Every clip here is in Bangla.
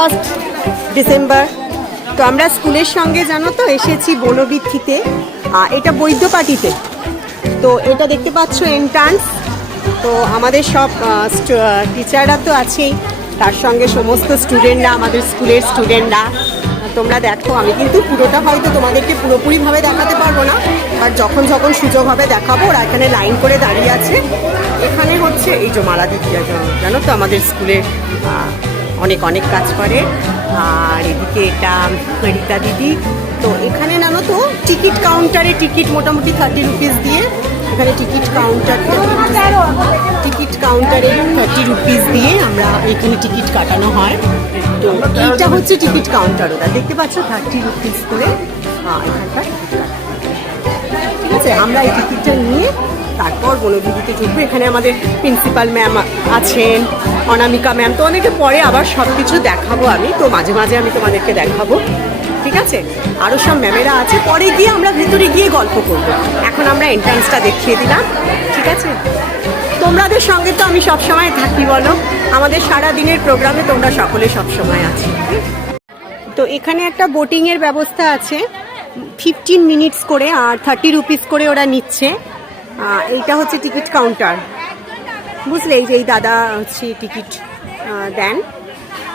31 ডিসেম্বর। তো আমরা স্কুলের সঙ্গে জানো তো এসেছি বনবীথিতে, এটা বৈদ্যপাটিতে। তো এটা দেখতে পাচ্ছ এন্ট্রান্স। তো আমাদের সব টিচাররা তো আছেই, তার সঙ্গে সমস্ত স্টুডেন্টরা, আমাদের স্কুলের স্টুডেন্টরা। তোমরা দেখো, আমি কিন্তু পুরোটা হয়তো তোমাদেরকে পুরোপুরিভাবে দেখাতে পারবো না, আর যখন যখন সুযোগ হবে দেখাবো। ওরা এখানে লাইন করে দাঁড়িয়ে আছে। এখানে হচ্ছে এই যে মালা দিদি, জানো তো আমাদের স্কুলে অনেক অনেক কাজ করে। আর এদিকে এটা রীতা দিদি। তো এখানে জানো তো টিকিট কাউন্টারে টিকিট মোটামুটি 30 রুপিস দিয়ে, এখানে টিকিট কাউন্টারে 30 রুপিস দিয়ে আমরা এখানে টিকিট কাটানো হয়। তো এইটা হচ্ছে টিকিট কাউন্টার, ওরা দেখতে পাচ্ছ 30 রুপিস করে এখানকার টিকিট কাটা। ঠিক আছে, আমরা এই টিকিটটা নিয়ে তারপর বনবিথিতে ঢুকবো। এখানে আমাদের প্রিন্সিপাল ম্যাম আছেন, অনামিকা ম্যাম। তো অনেকে পরে আবার সব কিছু দেখাবো আমি, তো মাঝে মাঝে আমি তোমাদেরকে দেখাবো। ঠিক আছে, আরও সব ম্যামেরা আছে, পরে গিয়ে আমরা ভেতরে গিয়ে গল্প করবো। এখন আমরা এন্ট্রান্সটা দেখিয়ে দিলাম। ঠিক আছে, তোমাদের সঙ্গে তো আমি সবসময় থাকি, বলো, আমাদের সারা দিনের প্রোগ্রামে তোমরা সকলে সবসময় আছো। তো এখানে একটা বোটিংয়ের ব্যবস্থা আছে, 15 মিনিটস করে আর 30 রুপিস করে ওরা নিচ্ছে। এইটা হচ্ছে টিকিট কাউন্টার, বুঝলে? এই যে এই দাদা হচ্ছে টিকিট দেন।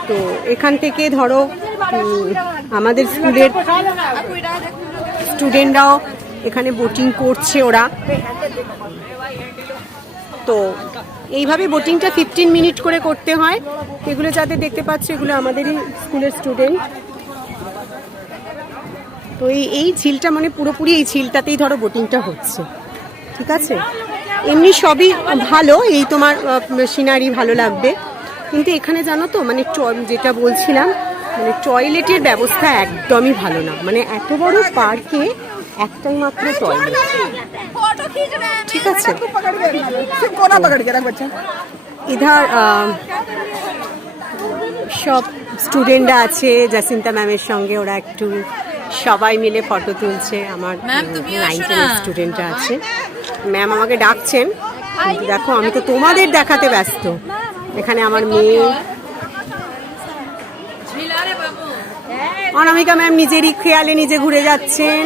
তো এখান থেকে ধরো আমাদের স্কুলের স্টুডেন্টরাও এখানে বোটিং করছে ওরা। তো এইভাবে বোটিংটা 15 মিনিট করে করতে হয়। এগুলো যাদের দেখতে পাচ্ছ, এগুলো আমাদেরই স্কুলের স্টুডেন্ট। তো এই ঝিলটা মানে পুরোপুরি এই ঝিলটাতেই ধরো বোটিংটা হচ্ছে। ঠিক আছে, এমনি সবই ভালো, এই তোমার সিনারি ভালো লাগবে, কিন্তু এখানে জানো তো মানে যেটা বলছিলাম, মানে টয়লেটের ব্যবস্থা একদমই ভালো না। মানে এত বড় পার্কে একটাই মাত্র টয়লেট। ঠিক আছে, ইধার সব স্টুডেন্টরা আছে জাসিন্তা ম্যামের সঙ্গে, ওরা একটু সবাই মিলে ফটো তুলছে। আমার 9-10 স্টুডেন্টরা আছে। ম্যাম আমাকে ডাকছেন, কিন্তু দেখো আমি তো তোমাদের দেখাতে ব্যস্ত। এখানে আমার মেয়ে অনামিকা ম্যাম নিজেরই খেয়ালে নিজে ঘুরে যাচ্ছেন।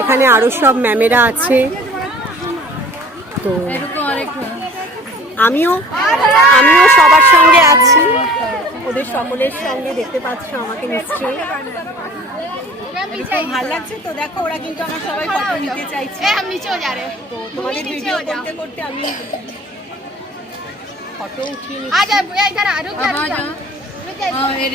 এখানে আরো সব ম্যামেরা আছে। তো আমিও সবার সঙ্গে আছি, ওদের সকলের সঙ্গে। দেখতে পাচ্ছ আমাকে নিশ্চয়ই ভালো লাগছে। তো দেখো ওরা কিন্তু আমার সবাই ফটো নিতে চাইছে। তো তোমাদের ভিডিও করতে করতে আমি ফটো উঠিয়ে নিচ্ছি।